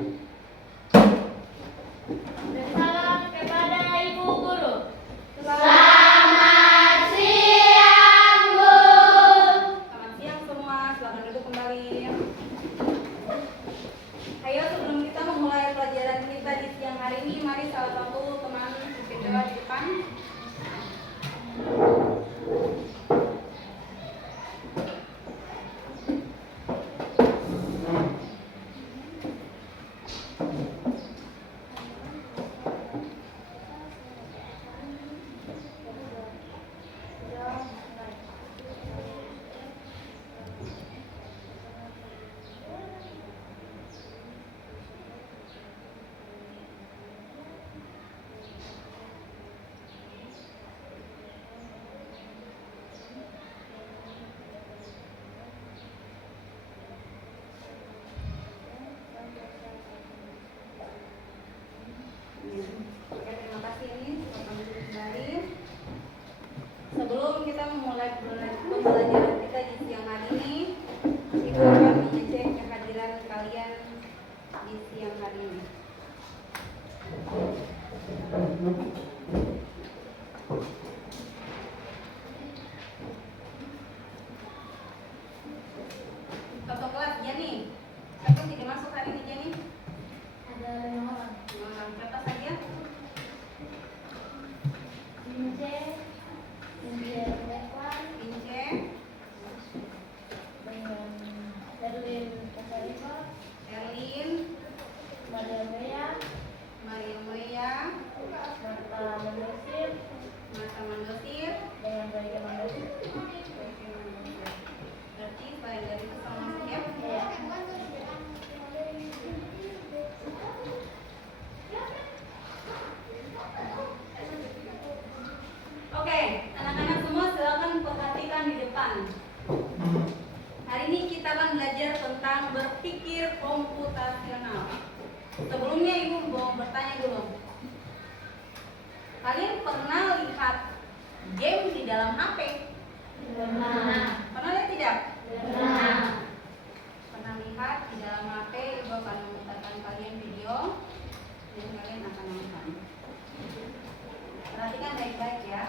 Salam kepada Ibu Guru. Selamat siang, Bu. Selamat siang semua, silakan duduk kembali. Ayo sebelum kita memulai pelajaran kita di siang hari ini, mari salah satu teman pimpin doa di depan. Oke, terima kasih ini silakan duduk kembali. Sebelum kita memulai pembelajaran kita di siang hari ini, Ibu akan mengecek kehadiran kalian di siang hari ini. Satu kelas Jenny, siapa yang tidak masuk hari ini Jenny? Ada 5 orang. Siapa saja? Ince, Dekwan, Ince, dengan Erlin Kasarifa, Erlin, Maria Mea, Maria Mulia, Marta Mandosir, Mata Mandosir, dengan Baika Mandosir. berarti selain dari itu sama masuk ya? Ya. Oke, anak-anak semua silakan perhatikan di depan. Hari ini kita akan belajar tentang berpikir komputasional. Sebelumnya Ibu mau bertanya dulu. Kalian pernah lihat game di dalam HP? Pernah. Pernah lihat tidak? Pernah. Pernah lihat di dalam HP? Ibu akan memutarkan kalian video dan kalian akan nonton. Perhatikan baik-baik ya.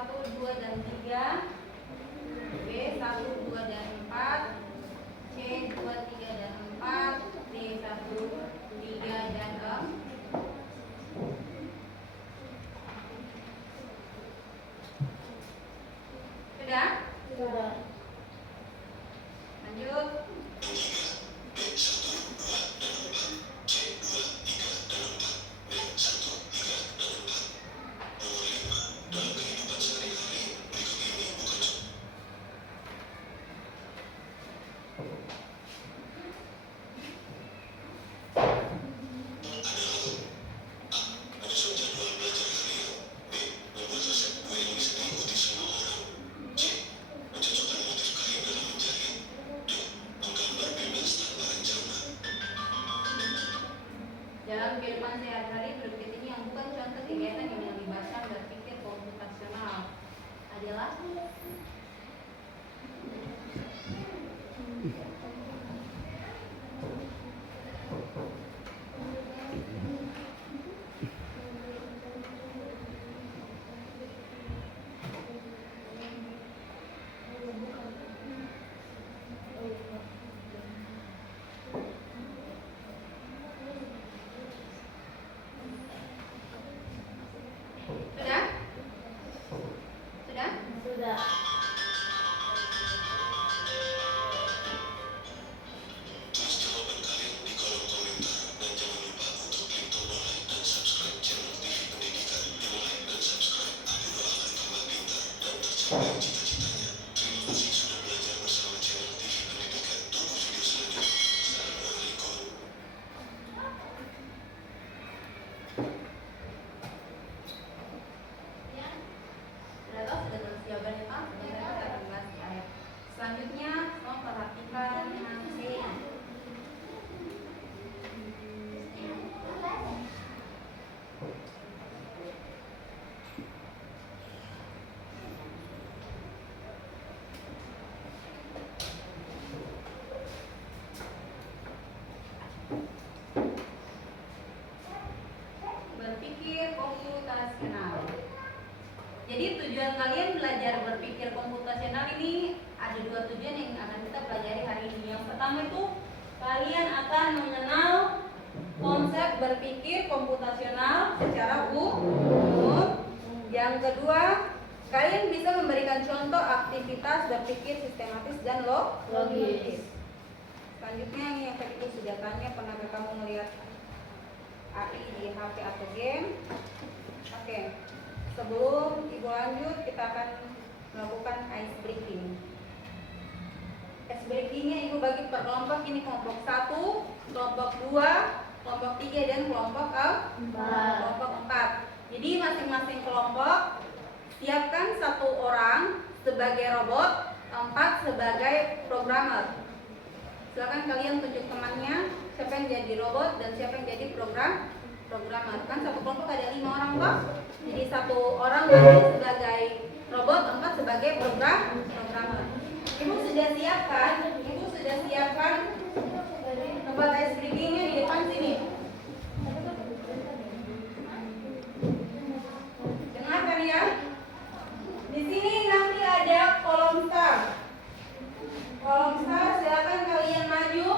1, 2, dan 3, B 1, 2, dan 4, C 2, 3, dan 4, D 1, 3, dan 4. Sudah? Sudah. Lanjut. Dalam kehidupan sehari-hari berikut ini yang bukan contoh kegiatan yang melibatkan berpikir komputasional adalah sudah? Sudah? Sudah. Tulis jawaban kalian di kolom komentar dan jangan lupa untuk klik tombol like dan subscribe channel TV Pendidikan. Like dan subscribe, Abdul akan tambah pintar dan tercapai cita-citanya. Terima kasih sudah belajar bersama channel TV Pendidikan. Tunggu video selanjutnya. Assalamualaikum. Sudah tahu sudah tulis jawabannya Pak? Sebentar kita akan bahas di ayat selanjutnya. Mau perhatikan hasilnya. Berpikir komputasional. Jadi tujuan kalian belajar berpikir komputasional ini ada dua tujuan yang akan kita pelajari hari ini. Yang pertama itu kalian akan mengenal konsep berpikir komputasional secara umum. Yang kedua, kalian bisa memberikan contoh aktivitas berpikir sistematis dan logis. Selanjutnya ini yang tadi sudah tanya, pernahkah kamu melihat AI di HP atau game? Oke. Sebelum Ibu lanjut, kita akan melakukan ice breaking. Ice breakingnya Ibu bagi per kelompok, ini kelompok 1, kelompok 2, kelompok 3, dan kelompok 4. Jadi masing-masing kelompok siapkan 1 orang sebagai robot, 4 sebagai programmer. Silakan kalian tunjuk temannya, siapa yang jadi robot dan siapa yang jadi programmer. Kan satu kelompok ada 5 orang Pak. Jadi 1 orang maju sebagai robot, 4 sebagai programmer. Ibu sudah siapkan tempat ice breakingnya di depan sini. Dengarkan ya. Di sini nanti ada kolom start. Silakan kalian maju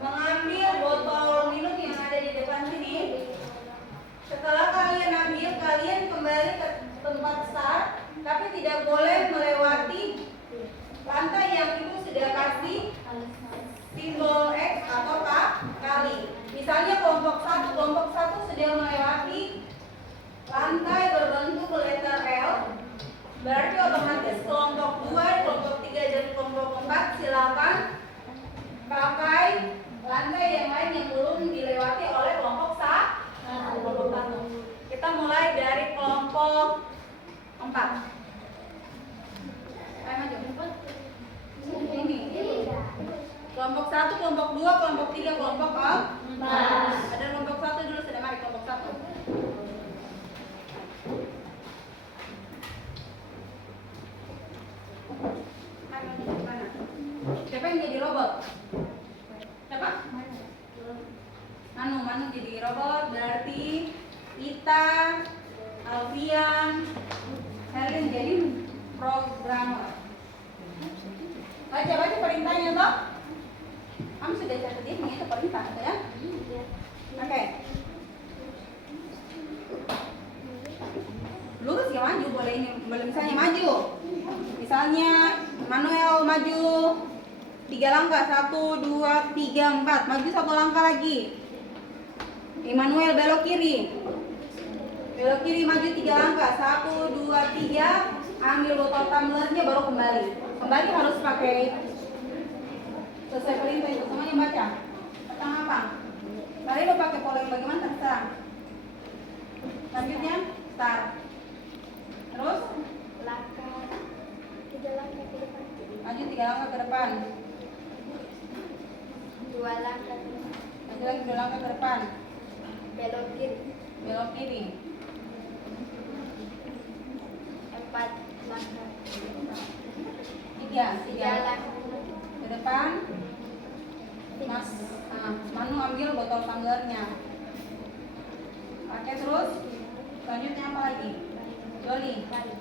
mengambil botol minum yang ada di depan sini. Setelah kalian ambil, kalian kembali ke tempat start, tapi tidak boleh melewati lantai yang Ibu sudah kasih simbol X atau kali. Misalnya kelompok 1 sudah melewati lantai berbentuk letter L, berarti otomatis kelompok 2, kelompok 3, dan kelompok 4 silakan pakai lantai yang lain yang belum dilewati oleh kelompok 1. Kita mulai dari kelompok 4. Ayo maju. Ini. Kelompok 1, kelompok 2, kelompok 3, kelompok 4. Ada kelompok 1 dulu, sudah mari kelompok 1. Siapa yang jadi robot? Siapa? Manu jadi robot, berarti Ita, Alfian, Kalian jadi programmer. Baca perintahnya toh. Kamu sudah catat ini itu perintah ya? Oke. Lurus ya maju boleh ini misalnya maju. Misalnya Manuel maju 3 langkah 1, 2, 3, 4 maju 1 langkah lagi. Immanuel belok kiri maju 3 langkah 1, 2, 3 ambil botol tumblernya baru kembali harus pakai selesai perintah itu semuanya baca tentang apa kalian mau pakai pola yang bagaimana terserah. Selanjutnya start terus Langkah 3 langkah ke depan. maju 3 langkah ke depan 2 langkah ke depan. maju lagi 2 langkah ke depan Belok kiri. 4 langkah. 3 langkah. ke depan. Mas Manu ambil botol tumblernya. Pakai terus. Selanjutnya apa lagi? Joli. Balik.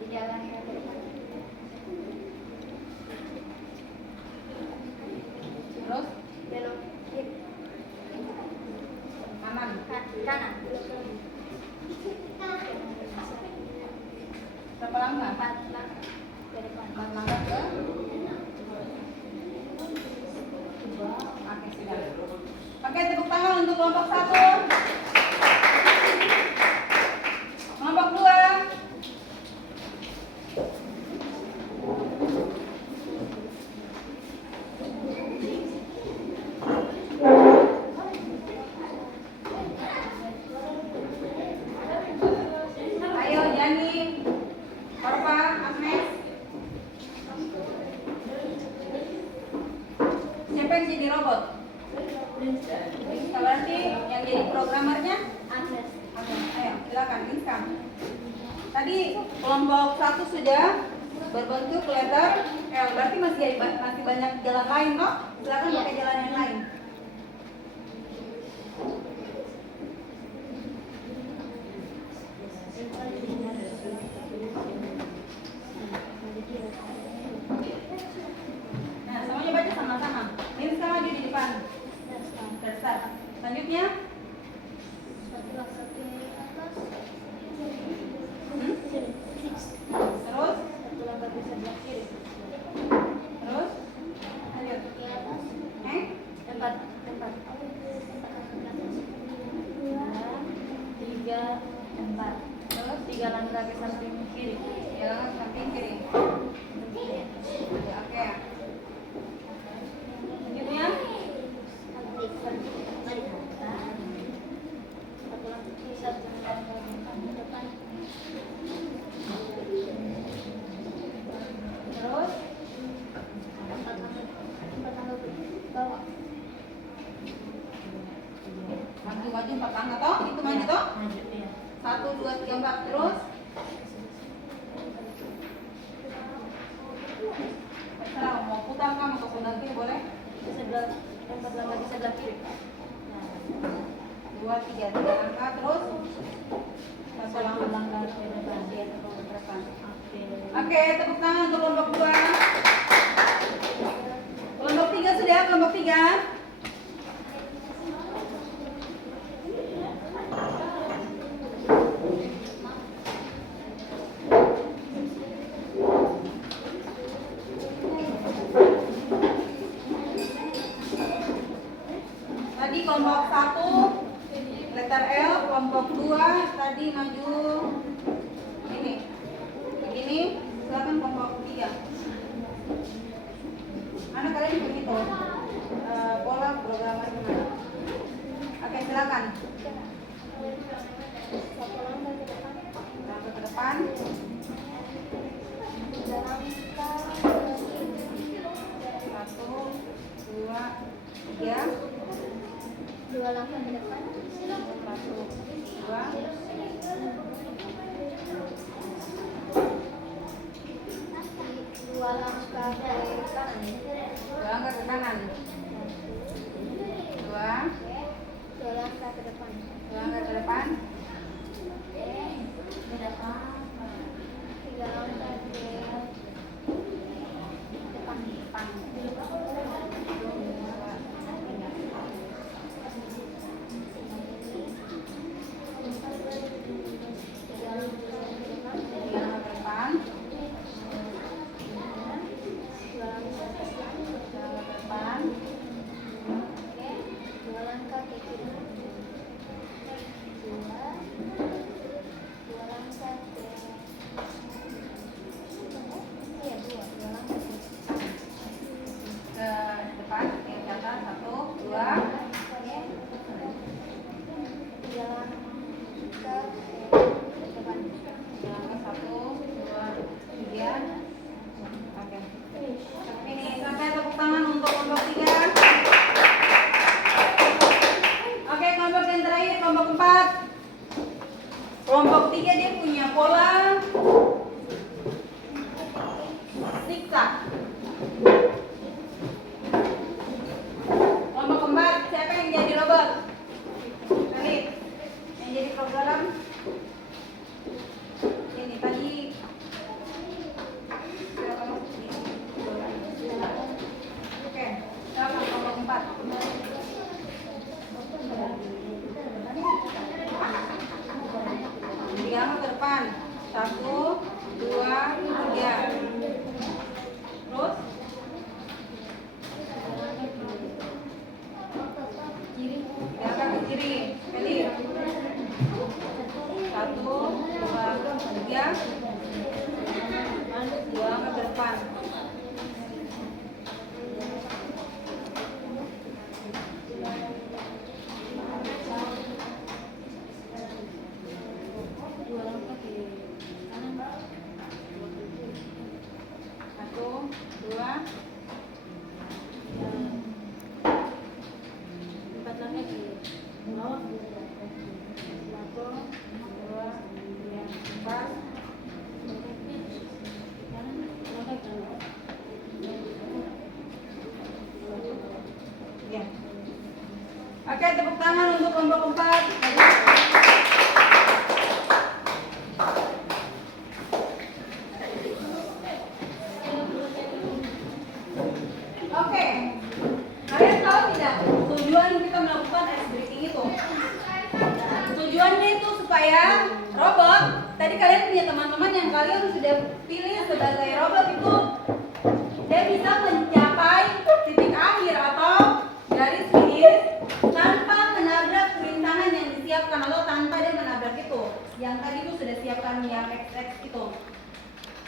3 langkah ke depan. Terus Belok kiri. kanan. Kanan. Berapa langkah? 4 langkah ke depan. 4 langkah ke. Oke, sudah. Pakai tepuk tangan untuk kelompok 1. Kelompok 2. Ayo Yani, Korpa, Agnes. Siapa yang jadi robot? Berarti yang jadi programmernya? Agnes. Oke, ayo silakan Rizka. Tadi kelompok 1 sudah berbentuk letter L. Berarti masih banyak jalan lain kok. Silakan pakai jalan yang lain. Nah, semuanya baca sama-sama. Rizka maju di depan. Start. Selanjutnya. Terus. Terus. Lanjut. Tempat. 3, 4. Terus 3 langkah ke samping kiri. jalan samping kiri. Oke. Selanjutnya. Terus. Maju 4 langkah toh? Itu maju toh? Maju ya. 1, 2, 3, 4 terus. Terserah mau putar kan atau sebelah kiri boleh? Sebelah tempat langkah di sebelah kiri. 2, 3 langkah terus. 1 langkah. Langkah ke depan. Iya, terus ke depan. Oke. Oke, tepuk tangan untuk kelompok 2. Kelompok 3 sudah, kelompok 3. Tadi kelompok 1 letter L, kelompok 2 tadi maju ini. Begini, silakan kelompok 3. Mana kalian begitu? Pola programmer gimana? Oke, silakan. Langkah ke depan. 1, 2, 3. 2 langkah ke depan. 1, 2. 2 langkah ke kanan. 2 langkah ke kanan. 2. 2 langkah ke depan. 2 langkah dua. Jalan ke depan. Jalan ke satu, dua, tiga. Oke. Ini sampai tepuk tangan untuk kelompok 3. Oke, kelompok yang terakhir, kelompok 4. Kelompok 3 dia punya pola zigzag. Kelompok 4, siapa yang jadi robot? Kali yang jadi program. Ini tadi siapa masuk sini? Oke, siapa kelompok 4? Tiga ke depan. 1, 2, 3. Terus tiga ke kiri. Kali 1, 2, 3. 2 ke depan. Satu, dua, Empat langkah di bawah. 1, 2, 3, 4. Ya. Oke, tepuk tangan untuk kelompok 4. Oke, kalian tahu tidak tujuan kita melakukan ice breaking itu? Tujuannya itu supaya robot, tadi kalian punya teman-teman yang kalian sudah pilih sebagai robot itu, dia bisa mencapai titik akhir atau garis finish tanpa menabrak rintangan yang disiapkan atau tanpa dia menabrak itu. Yang tadi itu sudah siapkan yang XX itu.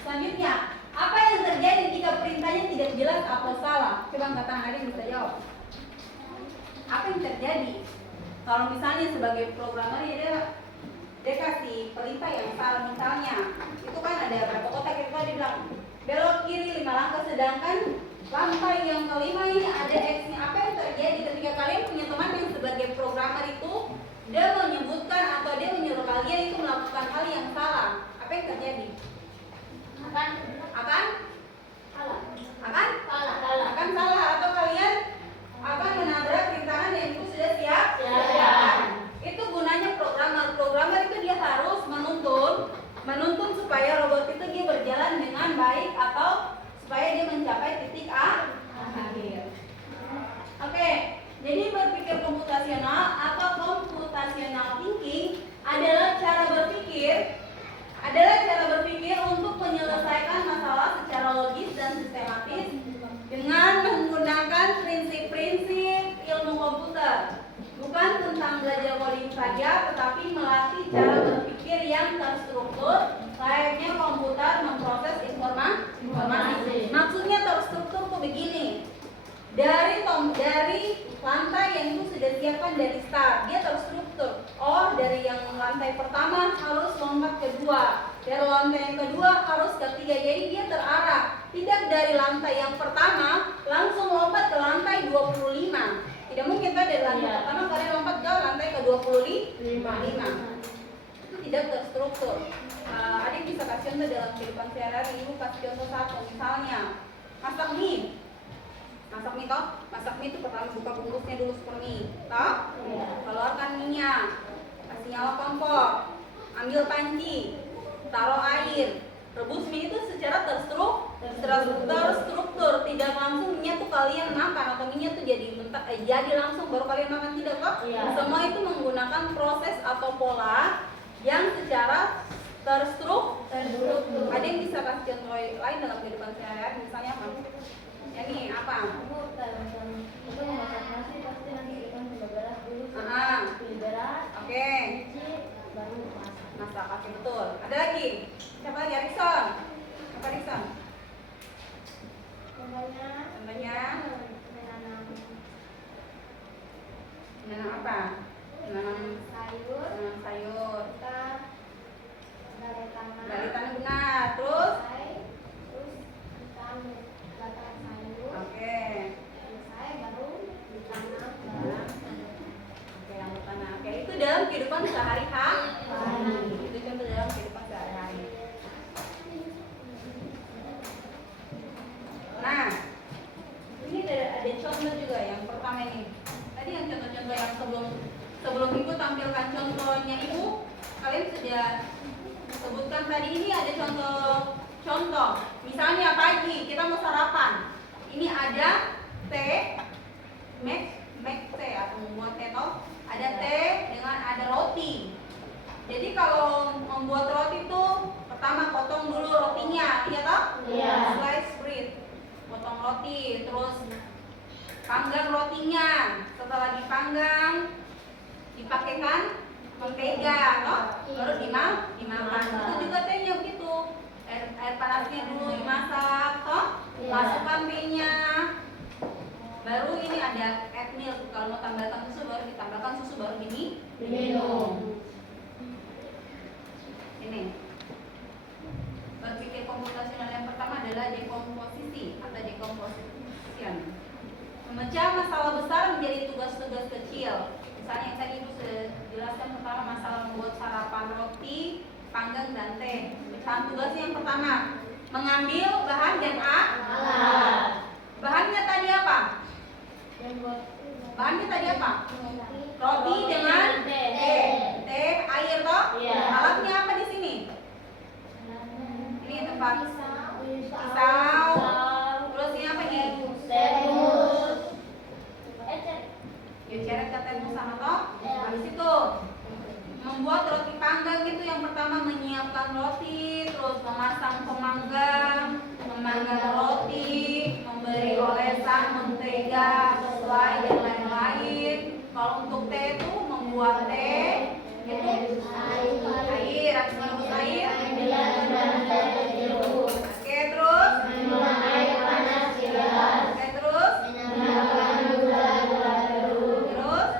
Selanjutnya, apa yang terjadi jika perintahnya tidak jelas atau salah? Coba angkat tangan, ada yang bisa jawab. Apa yang terjadi? Kalau misalnya sebagai programmer dia kasih perintah yang salah, misalnya itu kan ada berapa kotak itu dia bilang belok kiri 5 langkah, sedangkan lantai yang kelima ini ada X-nya. Apa yang terjadi ketika kalian punya teman yang sebagai programmer itu dia menyebutkan atau dia menyuruh kalian itu melakukan hal yang salah? Apa yang terjadi? Akan salah atau kalian akan menabrak rintangan yang itu sudah siap. Itu gunanya programmer itu dia harus menuntun supaya robot itu dia berjalan dengan baik atau supaya dia mencapai titik akhir. Oke, jadi berpikir komputasional atau computational thinking adalah cara berpikir untuk menyelesaikan masalah secara logis dan sistematis dengan menggunakan prinsip-prinsip ilmu komputer. Bukan tentang belajar coding saja, tetapi melatih cara berpikir yang terstruktur, layaknya komputer memproses informasi. Maksudnya terstruktur tuh begini. Dari lantai yang itu sudah siapkan dari start, dia terstruktur. Oh, dari yang lantai pertama harus lompat kedua, dari lantai yang kedua harus ketiga. Jadi dia terarah. Tidak dari lantai yang pertama langsung lompat ke lantai 25. Tidak mungkin kan dari lantai pertama kalian lompat ke lantai ke 25. Itu tidak terstruktur. Adik bisa kasih contoh dalam kehidupan sehari-hari. Ibu kasih contoh satu, misalnya masak mie toh. Masak mie itu pertama buka bungkusnya dulu seperti mie toh. Keluarkan minyak, kasih nyala kompor, ambil panci, taruh air, rebus mie itu secara terstruktur, tidak langsung minyak tuh kalian makan atau minyak tuh jadi langsung baru kalian makan, tidak kok. Semua itu menggunakan proses atau pola yang secara terstruktur. Ada yang bisa kasih contoh lain dalam kehidupan sehari-hari, misalnya apa? Ya nih apa? Itu memasak nasi pasti nanti ikan sudah beras dulu. Pilih beras. Oke. Baru Masak, oke betul. Ada lagi? Siapa lagi? Arison. Apa Arison? Contohnya Contohnya? menanam Menanam apa? Menanam sayur, sayur. kita gali tanah, Gali tanah benar. Terus? terus kita ambil batang sayur, Oke. selesai baru ditanam. Oke, yang pertama. Oke, itu dalam kehidupan sehari-hari. Itu contoh dalam kehidupan sehari-hari. Nah, ini ada contoh juga yang pertama ini. Tadi yang contoh-contoh yang sebelum ibu tampilkan contohnya ibu, kalian sudah sebutkan tadi ini ada contoh. Misalnya pagi kita mau sarapan. Ini ada teh, make teh atau membuat teh toh. Ada teh dengan ada roti. Jadi kalau membuat roti itu pertama potong dulu rotinya, iya toh? Iya. Slice bread. Potong roti, terus panggang rotinya. Setelah dipanggang, dipakaikan mentega, toh? Baru dimakan. Itu juga tehnya begitu. Air panasnya dulu dimasak, toh? Iya. Masukkan tehnya. Baru ini ada add milk. Kalau mau tambahkan susu baru ditambahkan susu baru Diminum. Ini. Berpikir komputasional yang pertama adalah dekomposisi atau decomposition. Memecah masalah besar menjadi tugas-tugas kecil. Misalnya yang tadi Ibu sudah jelaskan pertama masalah membuat sarapan roti, panggang dan teh. Pecahan tugasnya yang pertama, mengambil bahan dan alat. Bahannya tadi apa? Bahannya tadi apa? Roti dengan teh, air toh? Iya. Alatnya apa di sini? Ini tempat pisau. Terus ini apa ini? Termos. Yuk ceret ke termos sama toh. Habis itu membuat roti panggang itu yang pertama menyiapkan roti, terus memasang pemanggang, memanggang roti, memberi olesan mentega, selai dan lain-lain. Kalau untuk teh itu membuat teh itu air, habis merebus air. Oke, terus. Oke, terus.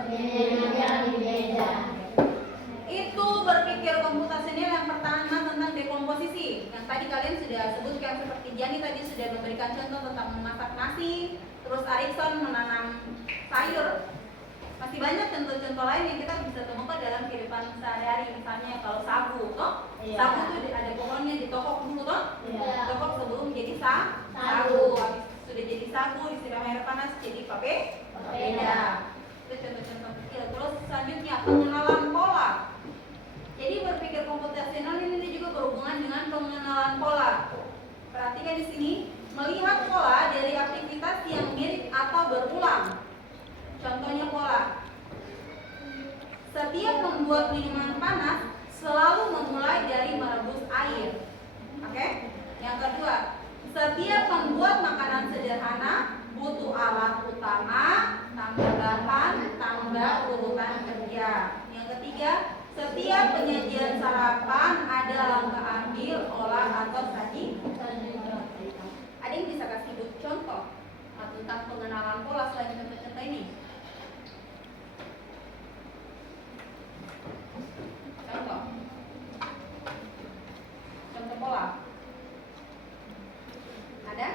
Itu berpikir komputasional yang pertama tentang dekomposisi. Yang tadi kalian sudah sebutkan, seperti Jani tadi sudah memberikan contoh tentang memasak nasi, terus Arikson menanam sayur. Masih banyak contoh-contoh lain yang kita bisa temukan dalam kehidupan sehari-hari. Misalnya kalau sagu, toh? Iya. Sagu itu ada pohonnya ditokok dulu, toh? Iya. Ditokok sebelum jadi sagu. Habis sudah jadi sagu, disiram air panas jadi papeda. Itu contoh-contoh kecil. Terus selanjutnya pengenalan pola. Jadi berpikir komputasional ini juga berhubungan dengan pengenalan pola. Perhatikan di sini, melihat pola dari aktivitas yang mirip atau berulang. Contohnya pola. Setiap membuat minuman panas selalu memulai dari merebus air. Oke? Yang kedua, setiap membuat makanan sederhana butuh alat utama, tambah bahan, tambah urutan kerja. Yang ketiga, setiap penyajian sarapan ada langkah ambil, olah atau saji. Ada yang bisa kasih contoh tentang pengenalan pola selain contoh-contoh ini? Contoh pola. Ada?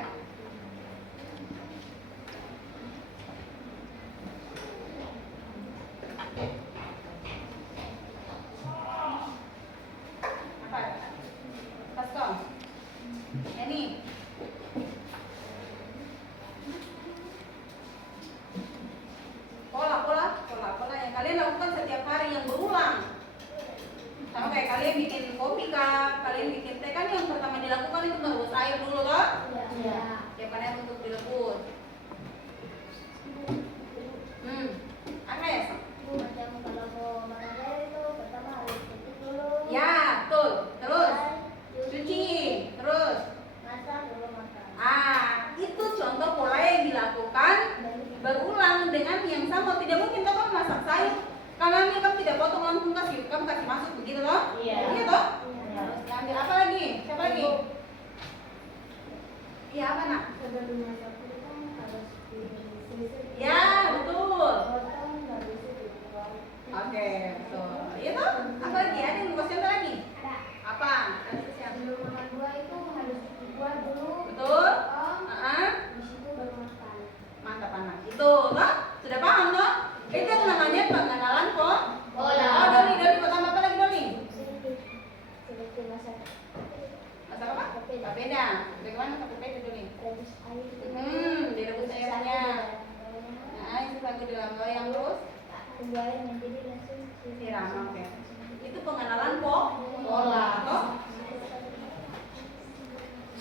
Apa? Pastor. Ini. yang terus Tunggu air menjadi langsung siram. Oke. Itu pengenalan pola. Toh?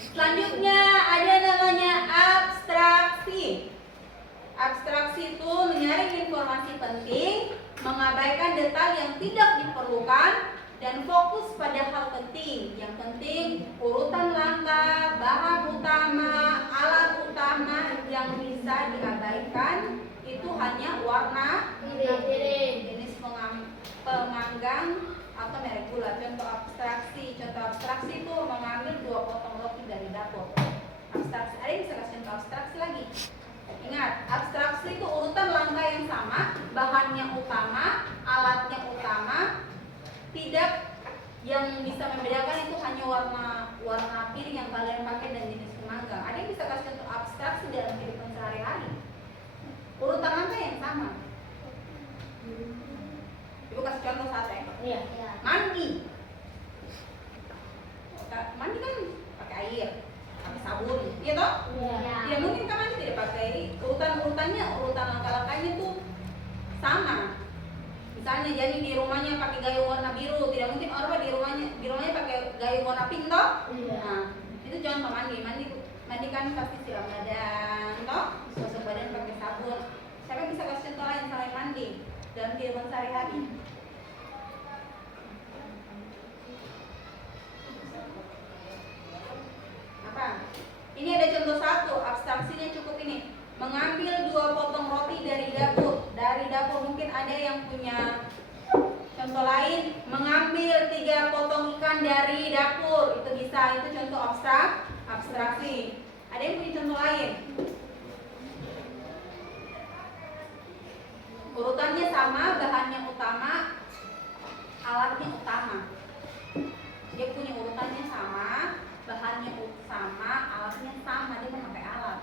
Selanjutnya ada namanya abstraksi. Abstraksi itu menyaring informasi penting, mengabaikan detail yang tidak diperlukan, dan fokus pada hal penting. Yang penting urutan langkah, bahan utama, alat utama. Yang bisa diabaikan itu hanya warna, jenis pemanggang atau merek gula. Contoh abstraksi itu mengambil 2 potong roti dari dapur. Abstraksi, ada yang bisa kasih contoh abstraksi lagi? Ingat, abstraksi itu urutan langkah yang sama, bahannya utama, alatnya utama. Tidak, yang bisa membedakan itu hanya warna piring yang kalian pakai dan jenis pemanggang. Ada yang bisa kasih contoh abstraksi dalam kehidupan sehari-hari? Urutan langkah yang sama. Ibu kasih contoh satu ya. Iya. Mandi kan pakai air, pakai sabun, iya toh? Iya. Ya mungkin kan mandi tidak pakai urutan langkah-langkahnya tuh sama. Misalnya jadi di rumahnya pakai gayung warna biru, tidak mungkin orang di rumahnya pakai gayung warna pink toh? Iya. Nah, itu contoh mandi kan pasti siram badan toh? Gosok badan pakai sabun. Siapa bisa kasih contoh lain selain mandi dalam kehidupan sehari-hari? Apa? Ini ada contoh satu, abstraksinya cukup ini. Mengambil 2 potong roti dari dapur. Dari dapur mungkin ada yang punya contoh lain. Mengambil 3 potong ikan dari dapur. Itu bisa, itu contoh abstraksi. Ada yang punya contoh lain? Urutannya sama, bahannya utama, alatnya utama. Dia punya urutannya sama, bahannya sama, alatnya sama, dia memakai alat.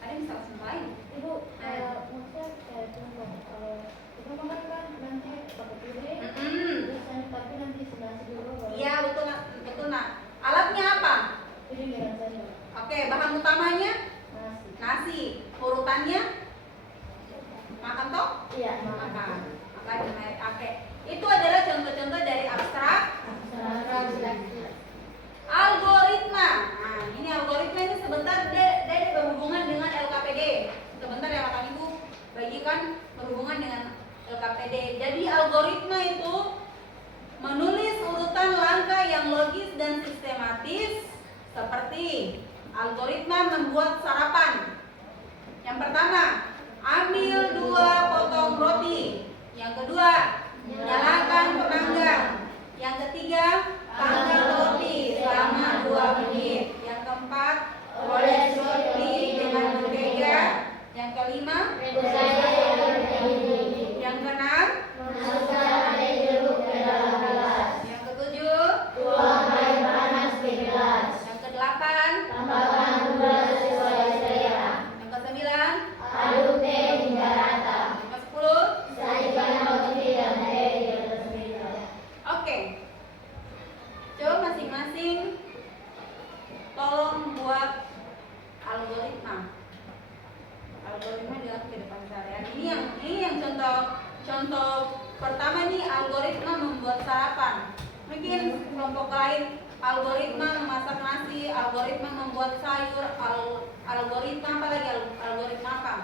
Ada yang bisa langsung lain? Ibu, maksudnya kayak contoh, kita makan kan nanti pakai piring, biasanya tapi nanti nasi dulu baru Iya, betul nak. Alatnya apa? piring dengan sayur. Oke, bahan utamanya Nasi. nasi. Urutannya makan toh? Iya, Makan. Oke. Itu adalah contoh-contoh dari algoritma. Nah, ini algoritma ini sebentar dia berhubungan dengan LKPD. Sebentar ya Bapak Ibu bagikan berhubungan dengan LKPD. Jadi algoritma itu menulis urutan langkah yang logis dan sistematis, seperti algoritma membuat sarapan. Yang pertama, ambil 2 potong roti. Yang kedua, nyalakan pemanggang. Yang ketiga, panggang roti selama 2 menit. Yang keempat, oles roti dengan mentega. Yang kelima, yang keenam, masukkan teh jeruk ke dalam gelas. yang ketujuh, Tuang air panas ke gelas. yang kedelapan, Tambahkan gula sesuai selera. yang kesembilan, Aduk teh hingga rata. yang ke-10. Sajikan roti dan teh di atas meja. Oke. Coba masing-masing tolong buat algoritma. Algoritma dalam kehidupan sehari-hari. Ini yang contoh pertama nih, algoritma membuat sarapan. Mungkin kelompok lain algoritma memasak nasi, algoritma membuat sayur, algoritma apa lagi? Algoritma apa?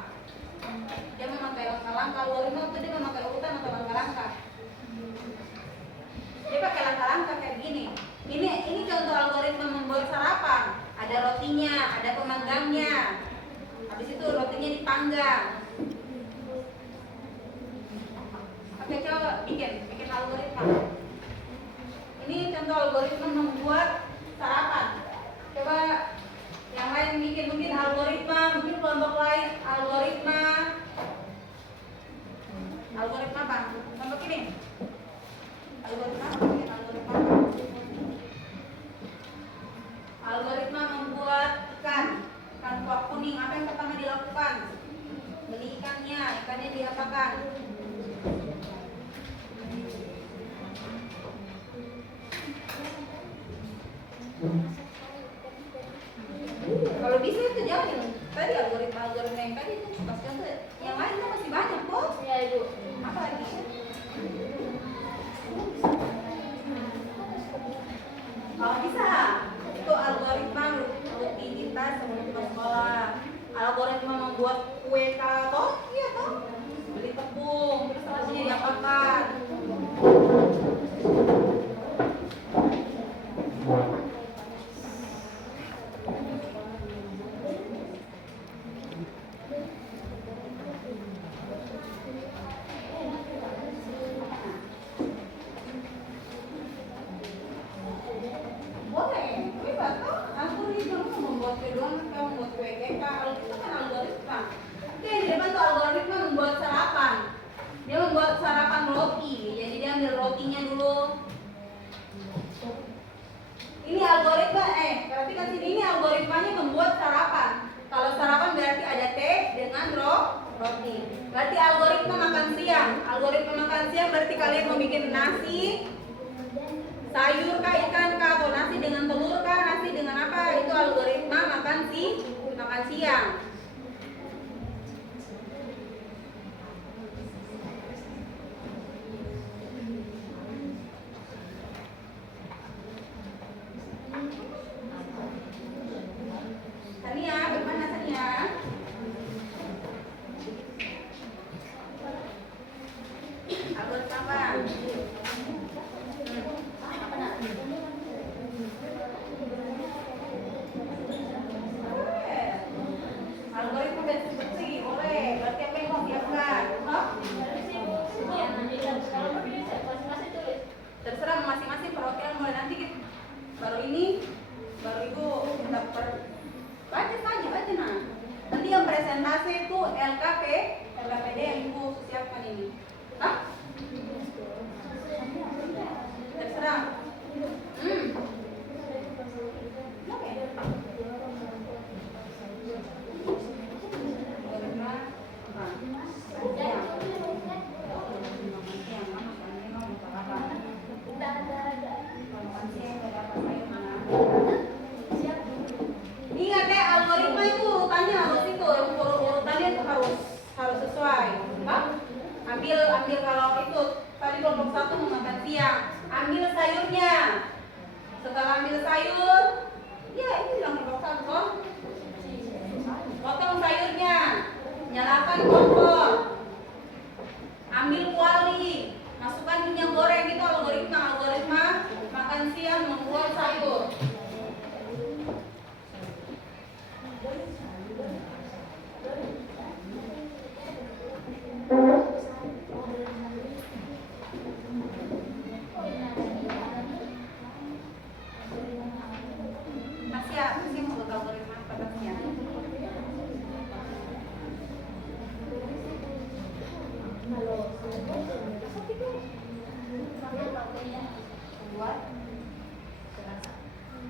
Dia memakai langkah-langkah. Algoritma itu dia memakai urutan atau langkah-langkah. Dia pakai langkah-langkah kayak gini. Ini contoh algoritma membuat sarapan. Ada rotinya, ada pemanggangnya. Habis itu rotinya dipanggang. Oke, coba bikin algoritma. Ini contoh algoritma membuat sarapan. Coba yang lain bikin mungkin algoritma, mungkin kelompok lain algoritma apa? Kelompok ini. Algoritma membuat ikan kuah kuning. Apa yang pertama dilakukan? Beli ikannya diapakan? Kalau bisa itu jangan. Tadi algoritma yang tadi itu pas contoh. Yang lain itu masih banyak kok. Boleh, tapi batal algoritma membuat kedua kamu membuat PKK. Kalau itu kan algoritma. Oke, di depan tuh algoritma membuat sarapan. Dia membuat sarapan roti. Jadi dia ambil rotinya dulu. Ini algoritma, perhatikan sini, ini algoritmanya membuat sarapan. Kalau sarapan berarti ada teh dengan roti. Berarti algoritma makan siang. Algoritma makan siang berarti kalian mau bikin nasi, sayur kah, ikan kah, atau nasi dengan telur kah, nasi dengan apa? Itu algoritma makan siang. Tania, bagaimana Tania? Algoritma apa? Algoritma bersih, boleh. Berarti apa yang mau siapkan? Terserah masing-masing perwakilan mulai nanti baru ibu dapat baca saja nah. Nanti yang presentasi itu LKPD yang ibu siapkan ini. Hah? Terserah. Oke. Ingat ya, algoritma itu urutannya harus itu, urutannya itu harus sesuai. Hah? Ambil kalau itu tadi kelompok 1 mau makan siang, ambil sayurnya. Setelah ambil sayur, ya ini bilang kelompok 1 potong sayurnya, nyalakan kompor, ambil kuali, masukkan minyak goreng. Itu algoritma makan siang membuat sayur. Masih mau buat algoritma pada siang. Buat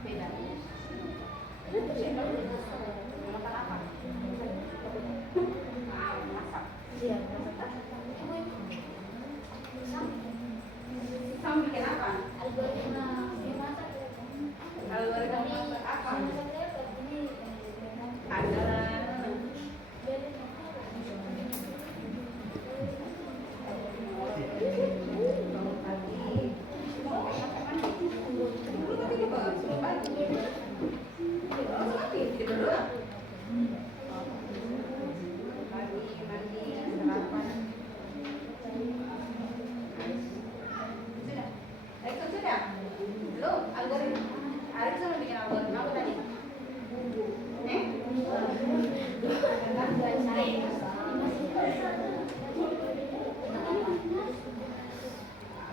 beda. Makan apa? Masak. Kamu bikin apa? Algoritma masak. Algoritma masak apa? Ada.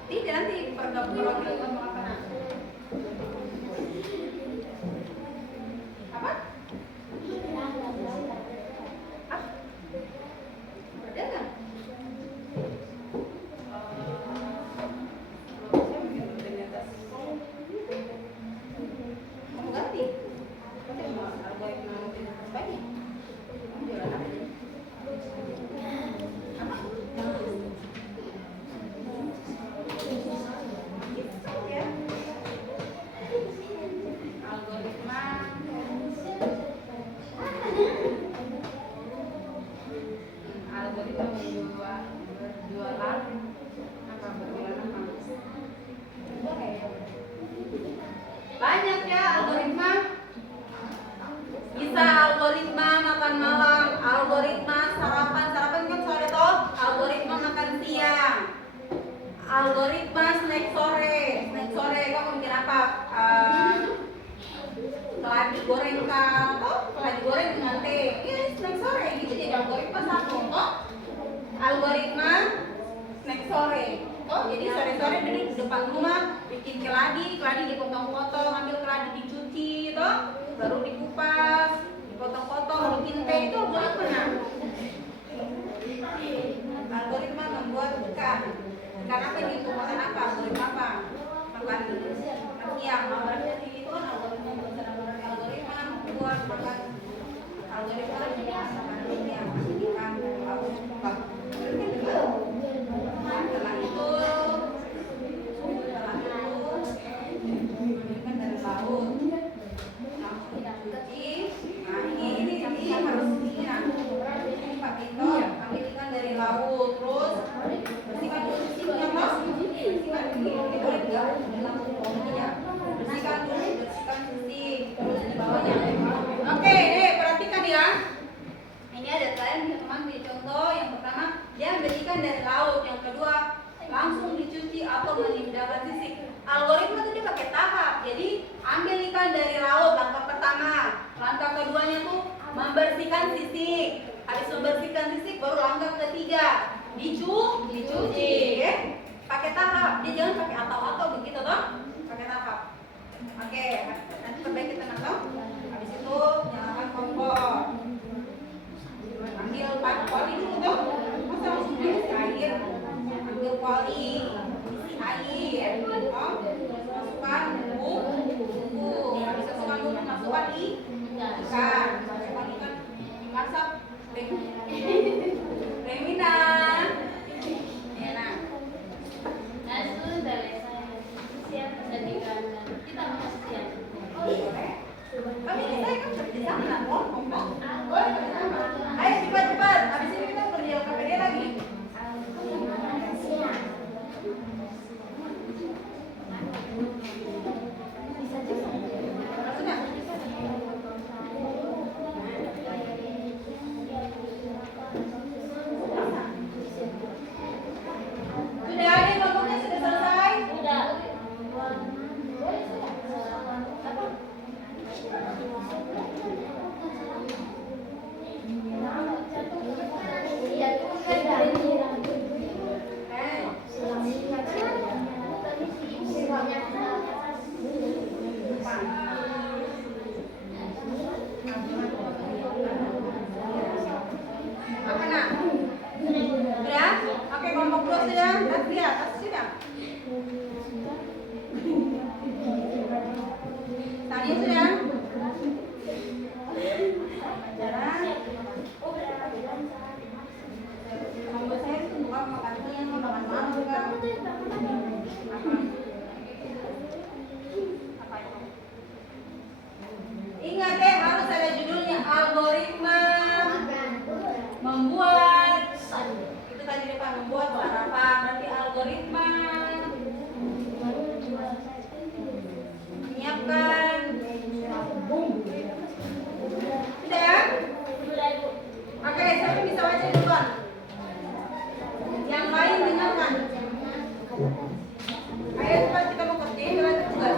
Tidak, nanti pergabungan makanan. Apa? Berdagang? Kamu ganti? Ganti mau algoritma banyak. Kamu jualan apa? Apa? snack sore. Snack sore kamu mungkin apa? Keladi goreng atau keladi goreng dengan teh. Ini snack sore gitu jadi algoritma satu toh. Algoritma snack sore. Oh, jadi sore-sore duduk di depan rumah bikin keladi dipotong-potong, ambil keladi dicuci toh, baru dikupas, dipotong-potong, bikin teh itu algoritma. Algoritma membuat ikan apa ini? Makan apa? Algoritma apa? Makan siang, makan itu kan algoritma membuat makan algoritma makan siang, ikan dan lauk. Setelah itu ikan dari laut langsung dicuci. Nah ini harus ini pakai itu ambil ikan dari laut, terus bersihkan dulu sisiknya mas, bersihkan dulu, boleh enggak dalam bawahnya, bersihkan sisik, terus di bawahnya. Oke, perhatikan ya. Ini ada kalian teman beri contoh. Yang pertama dia ambil ikan dari laut, yang kedua langsung dicuci atau meninggalkan sisik. Algoritma itu dia pakai tahap. Jadi ambil ikan dari laut langkah pertama, langkah keduanya tuh membersihkan sisik. Habis membersihkan sisik baru langkah ketiga dicuci, ya. Pakai tahap. Dia jangan pakai atau begitu toh. Pakai tahap. Oke, nanti perbaiki tenang toh. Habis itu nyalakan kompor. Ambil kuali dulu tuh. Masa langsung diisi air. Ambil kuali, isi air. Oh, masukkan bumbu. Habis masukkan bumbu, masukkan ikan. Masukkan ikan. Masak. Remina. Ya nah. Nah, itu sudah siap menjadikan kita mau siap. Boleh. Kami ini saya kan kerja sama, kelompok. Boleh kerja sama. Ayo cepat. Habis ini kita kerja KPD lagi. Sudah ada yang kelompoknya sudah selesai? Sudah. Apa nak? Sudah? Oke, kelompok 2 sudah? Lihat, sudah. Tadi sudah? Jarang. Kelompok saya itu bukan makan siang, makan malam juga. Apa itu? Ingat harus ada judulnya algoritma membuat. Itu tadi depan membuat sarapan, berarti algoritma menyiapkan. Sudah? Oke, siapa bisa baca duluan? Yang lain dengarkan. Ayo cepat kita mau kerja, kita tugas.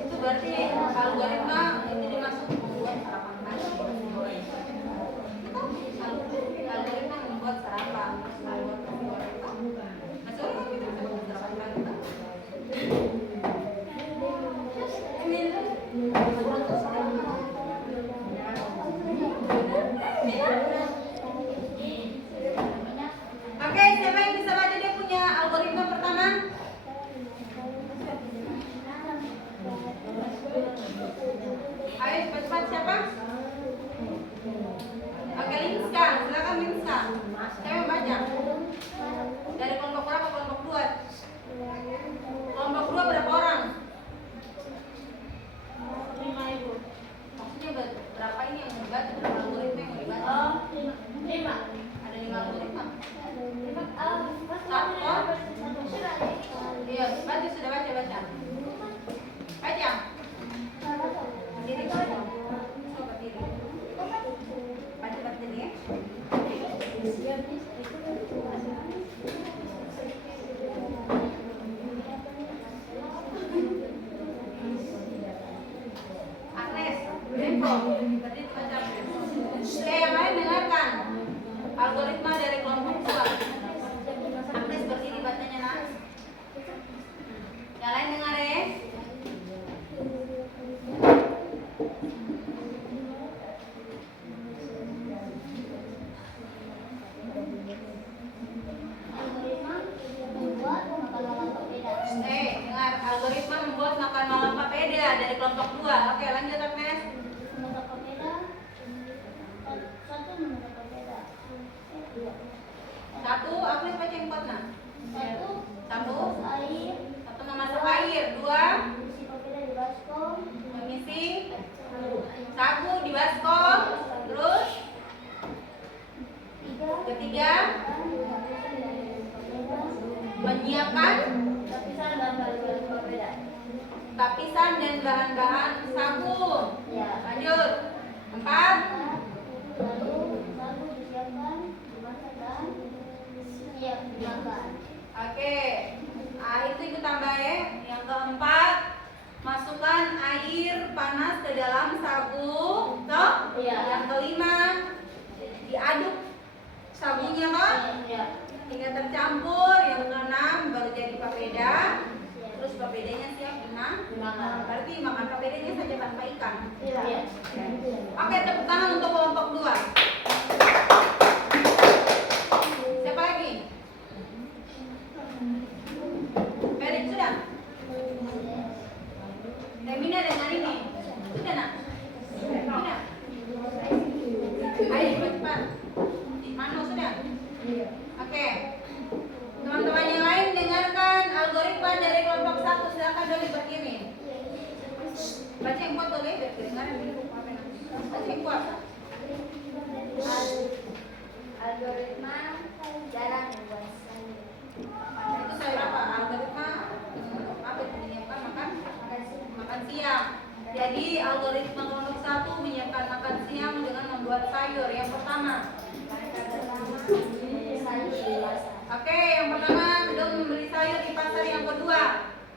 Itu berarti algoritma ini dimasuk membuat sarapan pagi. Algoritma membuat sarapan. Ini Satu, apa yang baca yang kuatnya? Satu, air, satu memasak air. Dua, isi papeda di baskom, mengisi sagu di baskom. Terus, ketiga, menyiapkan Lapisan dan bahan berbeda. tapisan dan bahan-bahan sabun. Ya. Lanjut. Empat, lalu sagu disiapkan, dimasak dan siap dimakan. oke. Itu ibu tambah ya. Yang keempat, masukkan air panas ke dalam sagu. Toh? Iya. Yang kelima, diaduk sagunya toh Ya. hingga tercampur. Yang keenam, baru jadi papeda. Terus papedanya siap Dimakan. berarti makan papedanya saja tanpa ikan. Iya. Oke, tepuk tangan untuk kelompok 2. Siapa lagi? Felix sudah? Temina dengan ini sudah nak? Sudah? Ayo cepat. Mano sudah? Oke. Teman-teman yang lain dengarkan algoritma dari kelompok 1. Silakan Doli berdiri. Baca yang kuat Doli, biar kedengaran dulu. Baca yang kuat. Algoritma jalan membuat sayur. Itu sayur apa? Algoritma apa itu menyiapkan makan siang. Jadi algoritma kelompok 1 menyiapkan makan siang dengan membuat sayur. Yang pertama. Sayur di pasar. Oke, yang pertama belum membeli sayur di pasar. Yang kedua.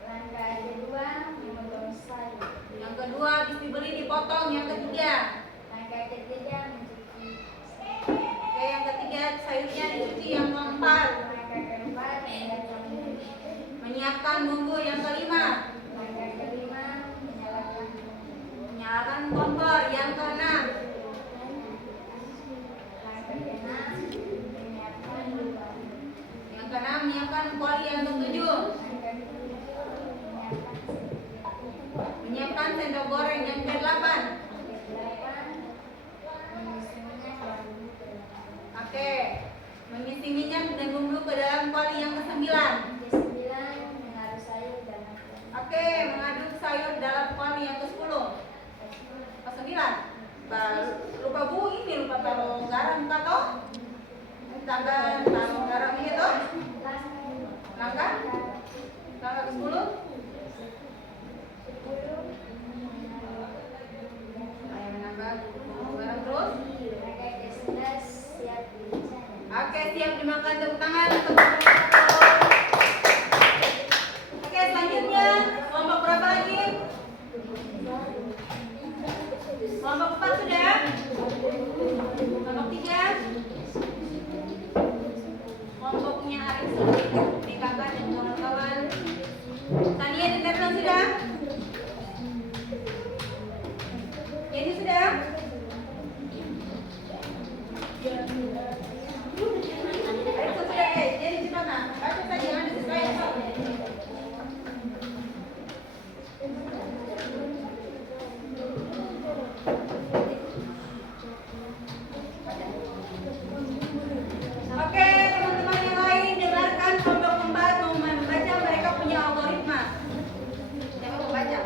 Langkah kedua memotong sayur. Yang kedua dibeli dipotong. Yang ketiga. Langkah ketiga mencuci. Oke, yang ketiga sayurnya dicuci. Yang keempat Langkah keempat menyiapkan bumbu. Yang kelima langkah kelima menyalakan. menyalakan kompor. Yang keenam Langkah keenam menyiapkan lubang. yang keenam menyiapkan kuali. Yang ketujuh Langkah ketujuh menyiapkan sendok goreng. Yang kedelapan oke, mengisi minyak dan bumbu ke dalam kuali. Yang kesembilan mengaduk sayur dan oke, mengaduk sayur dalam kuali. Yang ke-10 ke-9 lupa bu ini lupa taruh garam kah tambah taruh garam ini toh. Langkah ke-10 ayo menambah garam terus. Oke, siap dimakan. Tepuk tangan untuk kelompok 1. Oke, selanjutnya kelompok berapa lagi? Kelompok 4 sudah? Kelompok 3? Kelompoknya Arif di kakak dan kawan-kawan. Tania dan Devlon sudah? Jadi sudah? Arif sudah jadi cepat nak. Baca saja yang ada sesuai. Oke, teman-teman yang lain dengarkan kelompok 4 mau membaca. Mereka punya algoritma. Siapa mau baca?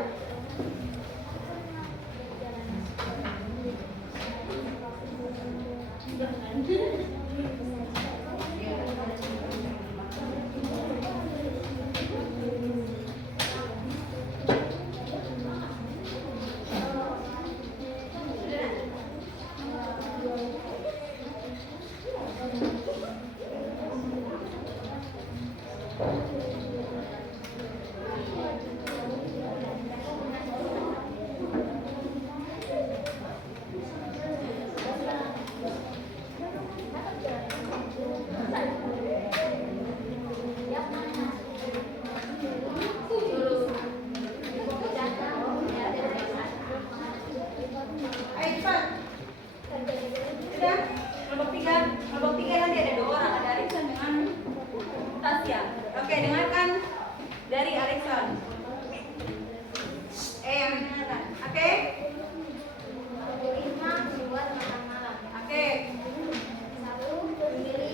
Ayo cepat. Sudah? Kelompok 3 nanti ada 2 orang. Ada Arifan dengan Tasya. Oke, dengarkan dari Arifan. Yang mendengarkan. Oke? algoritma membuat makan malam. Oke. 1. Memilih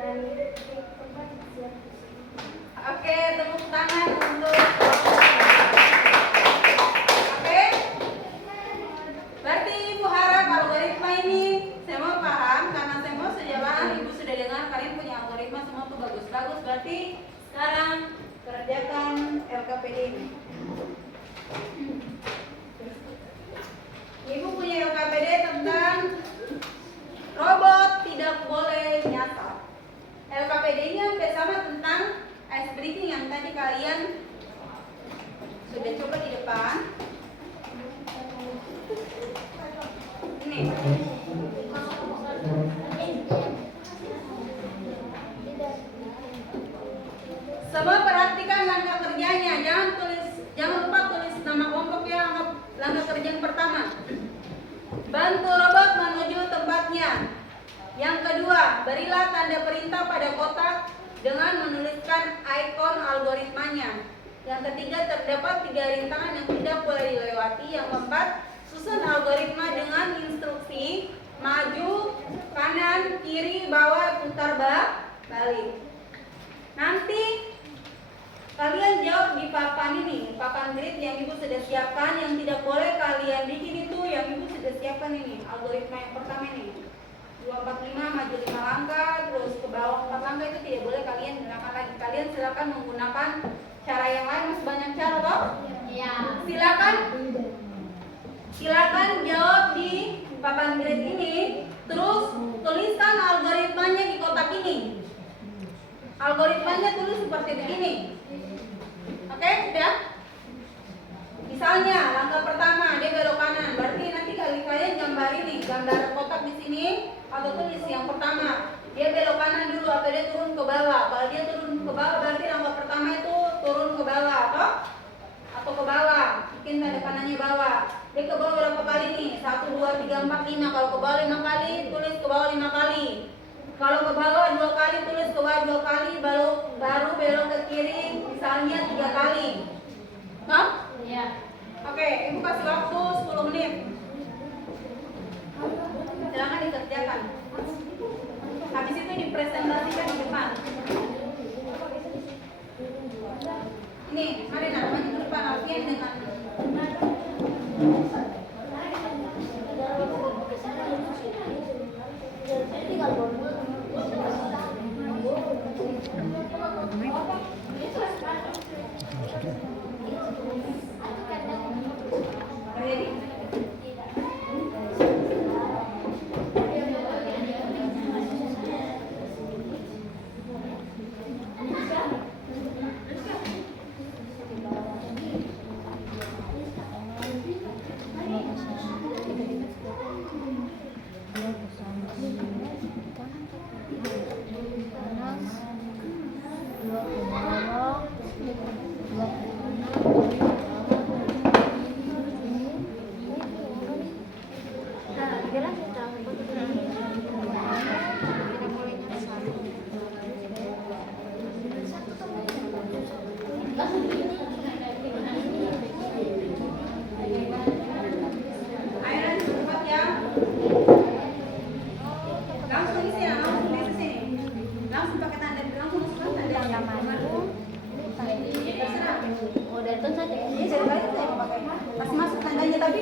dan di tempat siap. Oke, tepuk tangan untuk Oke. Berarti Ibu harap algoritma ini semua paham, karena semua sejalan Ibu sudah dengar kalian punya algoritma semua tuh bagus-bagus. Berarti sekarang kerjakan LKPD ini. Ibu punya LKPD tentang robot tidak boleh nyasar. LKPD-nya hampir sama tentang ice breaking yang tadi kalian sudah coba di depan. Ini. Semua perhatikan langkah kerjanya. Jangan lupa tulis nama kelompoknya. Langkah kerja yang pertama, bantu robot menuju tempatnya. Yang kedua, berilah tanda perintah pada kotak dengan menuliskan ikon algoritmanya. Yang ketiga, terdapat 3 rintangan yang tidak boleh dilewati. Yang keempat, susun algoritma dengan instruksi maju, kanan, kiri, bawah, putar balik. Nanti kalian jawab di papan ini, papan grid yang Ibu sudah siapkan. Yang tidak boleh kalian bikin itu yang Ibu sudah siapkan ini. Algoritma yang pertama ini 245 maju 5 langkah, terus ke bawah 4 langkah, itu tidak boleh kalian gunakan lagi. Kalian silakan menggunakan cara yang lain, masih banyak cara toh? Iya. Silakan jawab di papan grid ini, terus tuliskan algoritmanya di kotak ini. Algoritmanya tulis seperti begini. Oke, sudah? Misalnya langkah pertama dia belok kanan, berarti nanti kalian gambar ini, gambar kotak di sini atau tulis yang pertama dia belok kanan dulu atau dia turun ke bawah. Kalau dia turun ke bawah berarti langkah pertama itu turun ke bawah atau ke bawah, bikin tanda kanannya bawah. Dia ke bawah berapa kali nih? 1, 2, 3, 4, 5. Kalau ke bawah 5 kali, tulis ke bawah 5 kali. Kalau ke bawah 2 kali, tulis ke bawah 2 kali, baru belok ke kiri, misalnya 3 kali. Hah? Iya. Oke, Ibu kasih waktu 10 menit. Silakan dikerjakan. Habis itu dipresentasikan di depan. Ini, mari namanya ke depan, Alfian dengan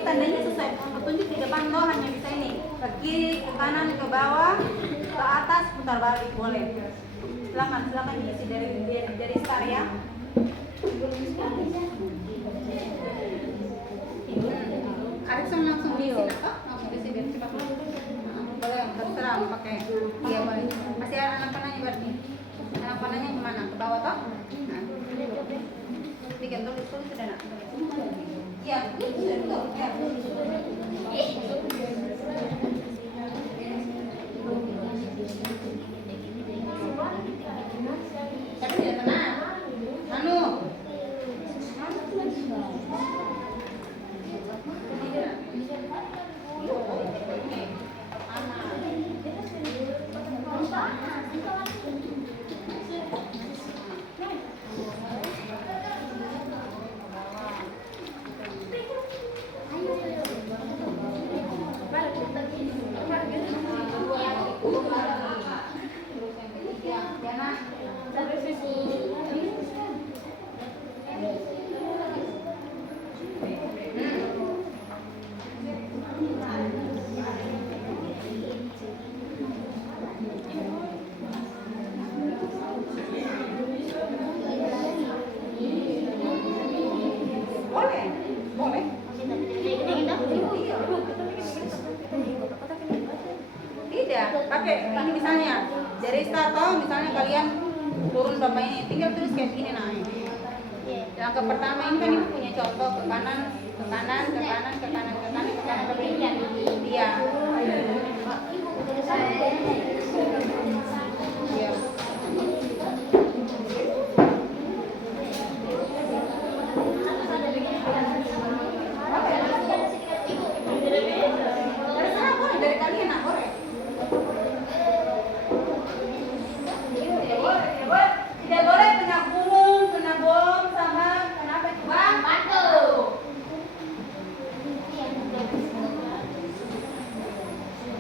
tandanya sesuai petunjuk di depan lo, hanya bisa ini ke kiri, ke kanan, ke bawah, ke atas, putar balik boleh. Silakan diisi dari start ya. Arifsan langsung diisi apa? Langsung diisi biar cepat. Boleh, terserah mau pakai. Iya boleh. Masih ada anak panahnya berarti. Anak panahnya kemana? Ke bawah toh? Nah. Bikin tulis sudah nak. Ya, betul. Ya. Tapi tidak tenang. Anu. ini misalnya dari start misalnya kalian turun berapa ini, tinggal tulis kayak gini nah. Yang ke pertama ini kan ibu punya contoh ke kanan, ke kanan, ke kanan, ke kanan, ke kanan, ke kanan, ke kanan. Iya. Iya. Terserah boleh dari kalian nak boleh. Tidak boleh kena gunung, kena bom, sama kenapa itu bang? Batu.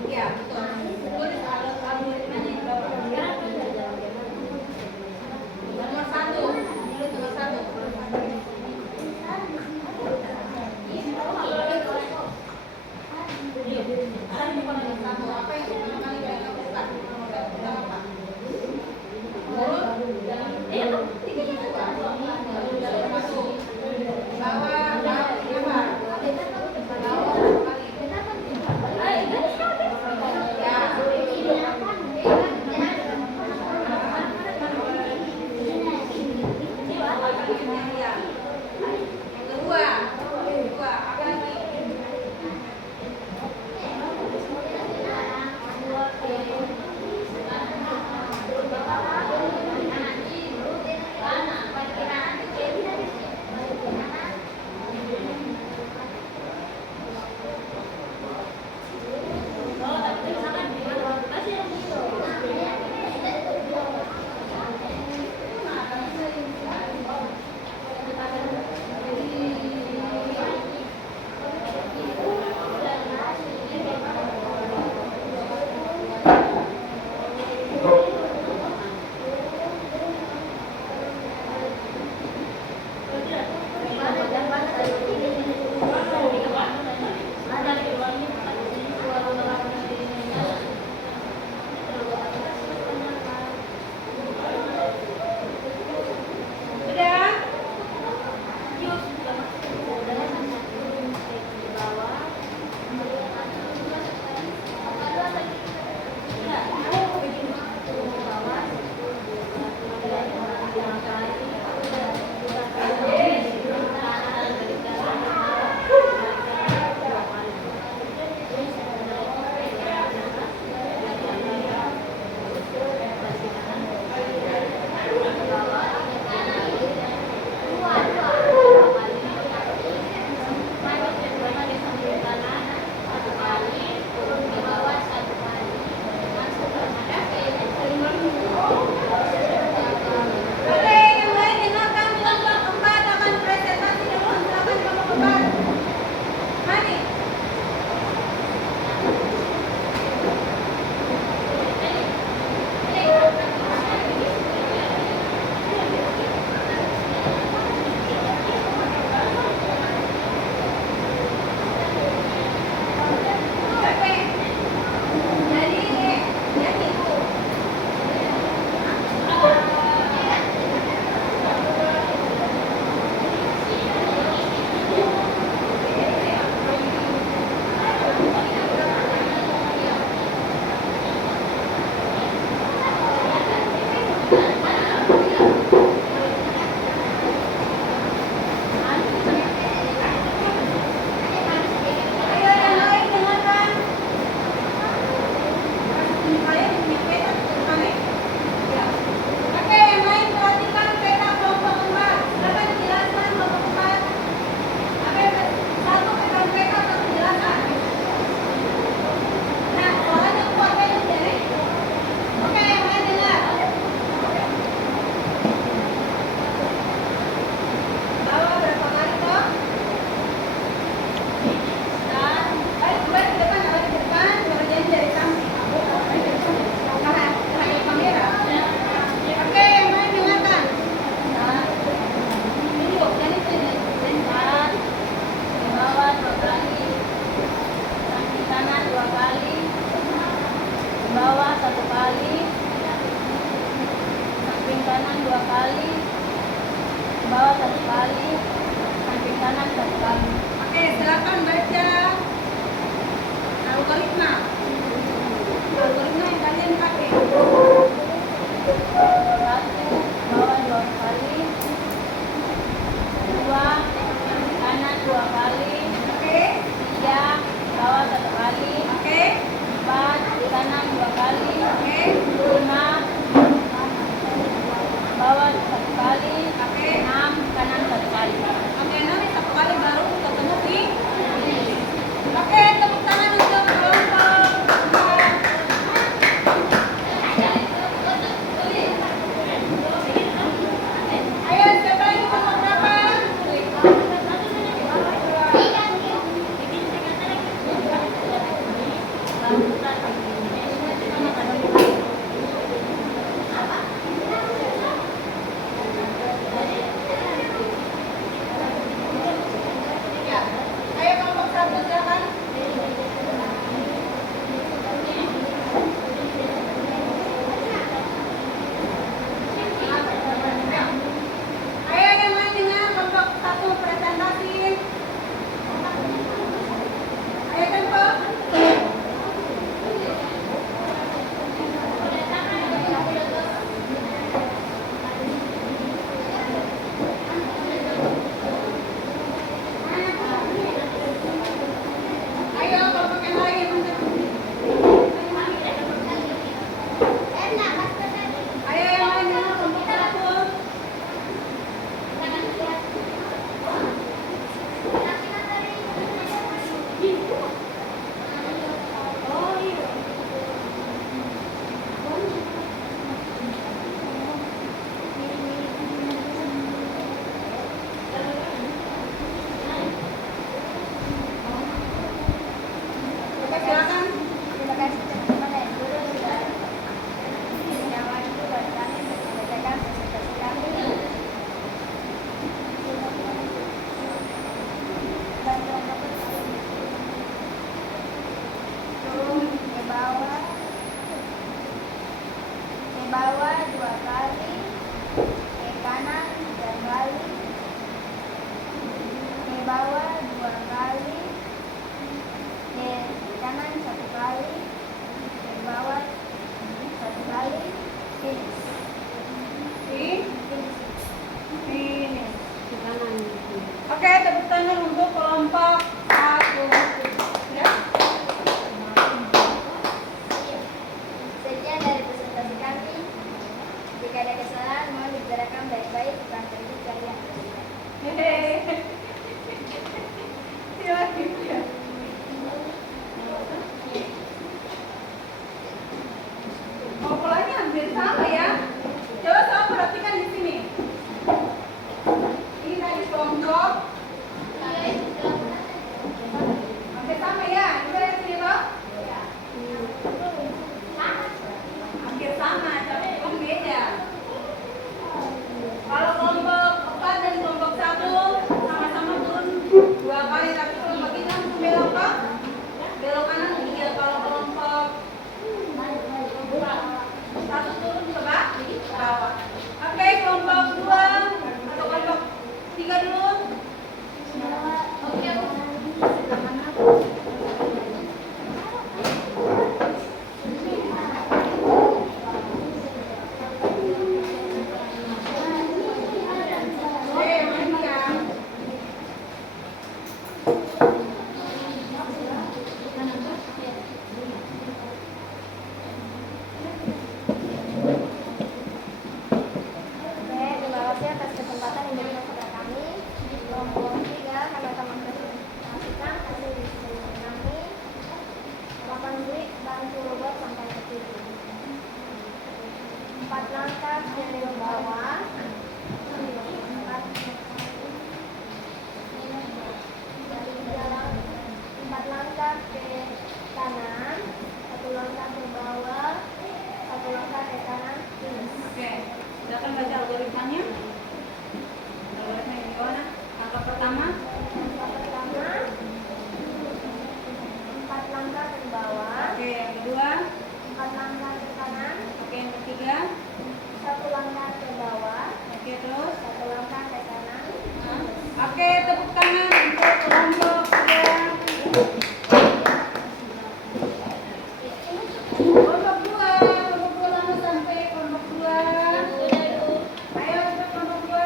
Iya betul. Tulis algoritmanya di bawah. Nomor 1, tulis nomor 1. Apa yang pertama kali kalian lakukan? Apa? bawah 1 kali, samping kanan 1 kali. Oke, silakan baca algoritma. Algoritma yang kalian pakai. bawah 2 kali, ke kanan 3 kali, ke bawah 2 kali, ke kanan 1 kali, ke bawah 1 kali, finish. Finish. Di kanan. Oke, tepuk tangan untuk kelompok 1. Ya. Sekian dari presentasi kami. Jika ada kesalahan, mohon dibicarakan baik-baik bukan kritik kalian. Hehehe. Silakan ya. Polanya hampir sama ya. Coba sama perhatikan di sini. Ini tadi kelompok. Hampir sama ya. Coba lihat sini toh. Hampir sama, tapi kan beda. Kalau kelompok 4 dan kelompok 1 sama-sama turun 2 kali, tapi kelompok ini langsung belok ke belok kanan 3. Kalau kelompok 1 turun ke bawah. Oke, kelompok 2 atau kelompok 3 dulu. Oke, main ya. Oke, terima kasih atas kesempatan yang diberikan kepada kami. Kelompok 3 sama-sama presentasikan hasil diskusi kami. 8 menit bantu robot sampai ke titik. 4 langkah dari bawah. 4 langkah ke kanan, 1 langkah ke bawah, 1 langkah ke kanan, finish. Oke, silakan baca algoritmanya. Algoritma yang gimana? Langkah pertama. Langkah pertama 4 langkah ke bawah, Oke, yang kedua. 4 langkah ke kanan, Oke, yang ketiga. 1 langkah ke bawah, Oke, terus. 1 langkah ke kanan. Oke, tepuk tangan untuk kelompok 3. Kelompok 2 lama sampai kelompok 2. Ayo untuk kelompok 2.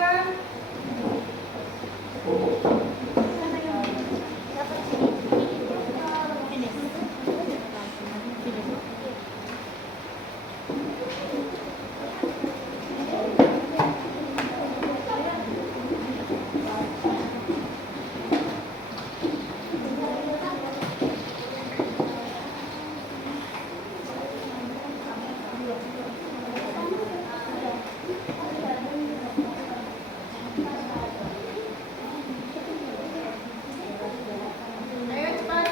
Ayo cepat.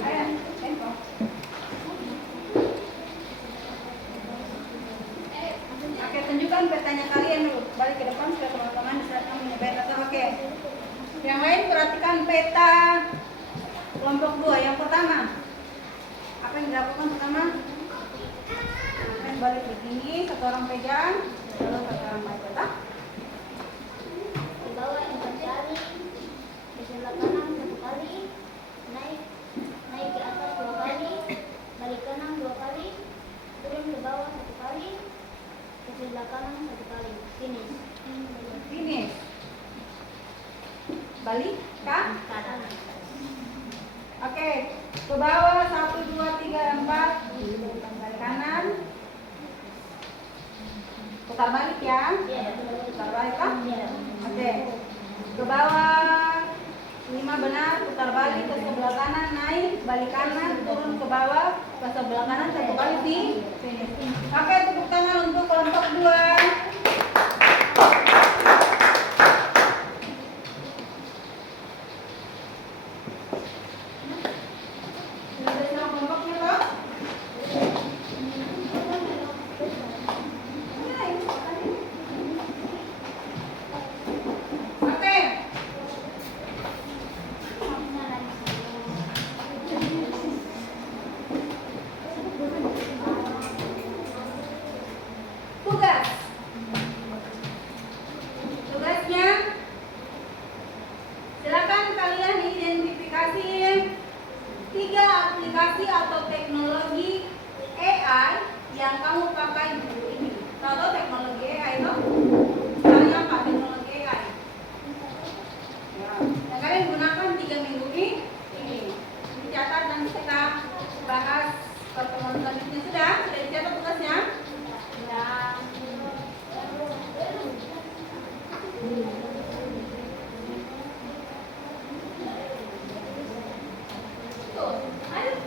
Ayo, tempo. Oke, tunjukkan petanya kalian dulu. Balik ke depan supaya teman-teman bisa menyebar data. Oke. Yang lain perhatikan peta kelompok 2. Yang pertama. Apa yang dilakukan pertama? Main balik begini, satu orang pegang, lalu satu orang baca peta. Di bawah 4 kali, ke sebelah kanan 1 kali, naik ke atas 2 kali, balik kanan 2 kali, turun ke bawah 1 kali, ke sebelah kanan 1 kali, finish. Finish. Balik ke Kanan. Oke, ke bawah 1, 2, 3, 4. Balik kanan. Putar balik ya. Putar balik kan? Oke. Ke bawah 5 benar, putar balik ke sebelah kanan, naik, balik kanan, turun ke bawah, ke sebelah kanan 1 kali finish. Oke, tepuk tangan untuk kelompok 2.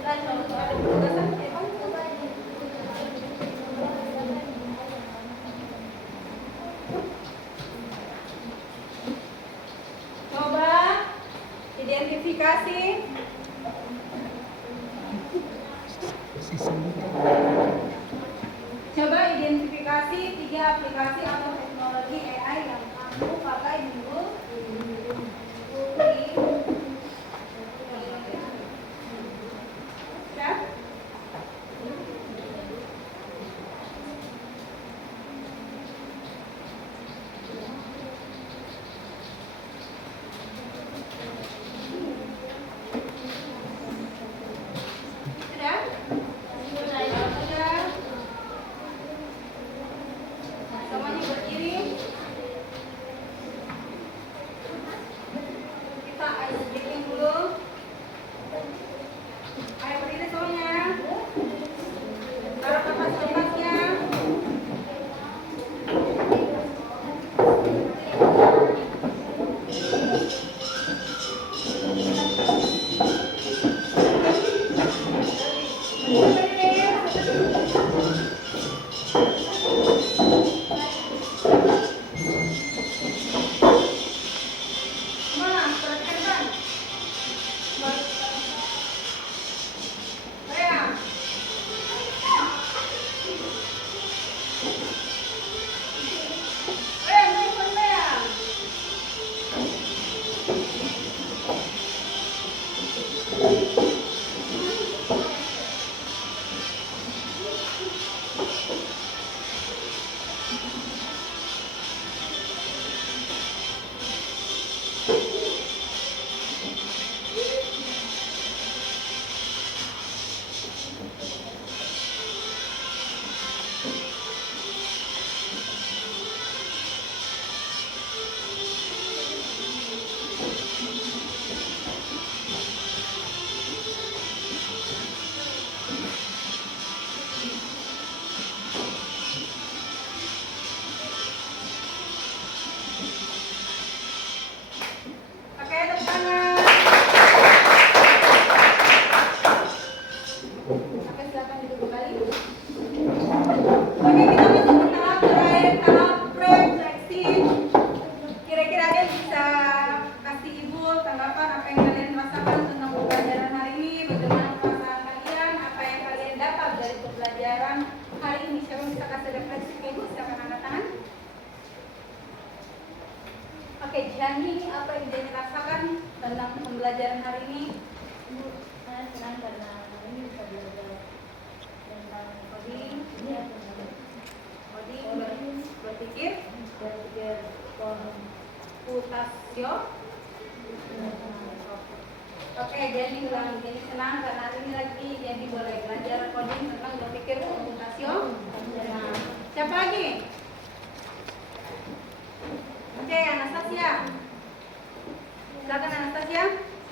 Dan kalau ada penugasan, coba identifikasi tiga aplikasi atau teknologi AI yang kamu pakai minggu ini. Sudah? Sudah? Sudah. Semuanya berdiri. Kita ice breaking dulu. Ayo berdiri semuanya. Taruh tempat-tempatnya. Mana? Perhatikan. Sayang. Telepon sayang. Oke, tepuk tangan. Oke, silakan duduk kembali. Oke, kita masuk ke tahap terakhir, tahap refleksi. Kira-kira ada bisa kasih ibu tanggapan apa yang kalian rasakan tentang pembelajaran hari ini, bagaimana perasaan kalian, apa yang kalian dapat dari pembelajaran hari ini. Siapa bisa kasih refleksi ke ibu? Silakan angkat tangan. Oke, Jani, apa yang Jani rasakan tentang pembelajaran hari ini? Saya senang karena hari ini bisa belajar tentang Coding, berpikir, komputasio. Oke, Jani bilang Jani senang karena hari ini lagi jadi boleh belajar coding tentang berpikir komputasio. Nah, siapa lagi? Oke, Anastasia. Silakan Anastasia.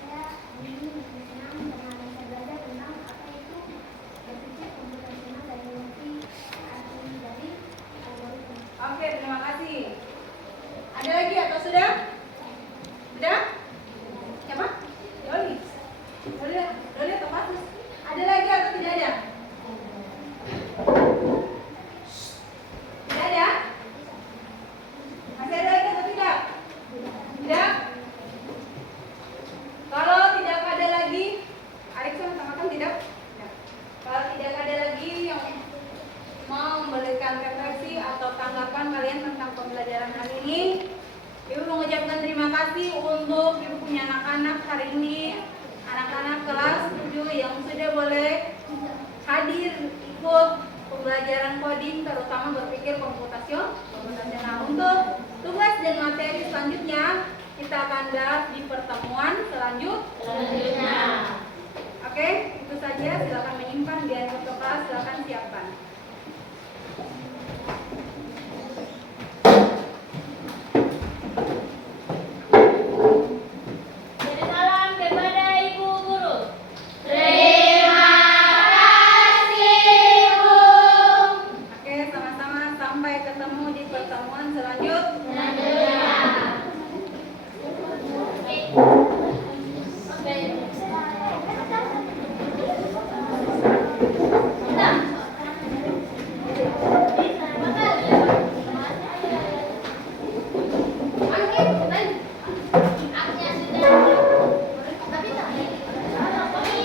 Saya hari ini lebih senang karena bisa belajar tentang apa itu berpikir komputasional dan mengerti arti dari algoritma. Oke, terima kasih. Ada lagi atau sudah? Sudah? Siapa? Doli. Doli atau Patus? Ada lagi atau tidak ada? Tidak ada? Masih ada lagi atau tidak? Tidak? Kalau tidak ada lagi, Arikson sama-sama tidak? Tidak. Kalau tidak ada lagi yang mau memberikan refleksi atau tanggapan kalian tentang pembelajaran hari ini, Ibu mengucapkan terima kasih untuk Ibu punya anak-anak hari ini, anak-anak kelas 7 yang sudah boleh hadir ikut pembelajaran coding, terutama berpikir komputasional. Untuk tugas dan materi selanjutnya kita akan bahas di pertemuan selanjutnya.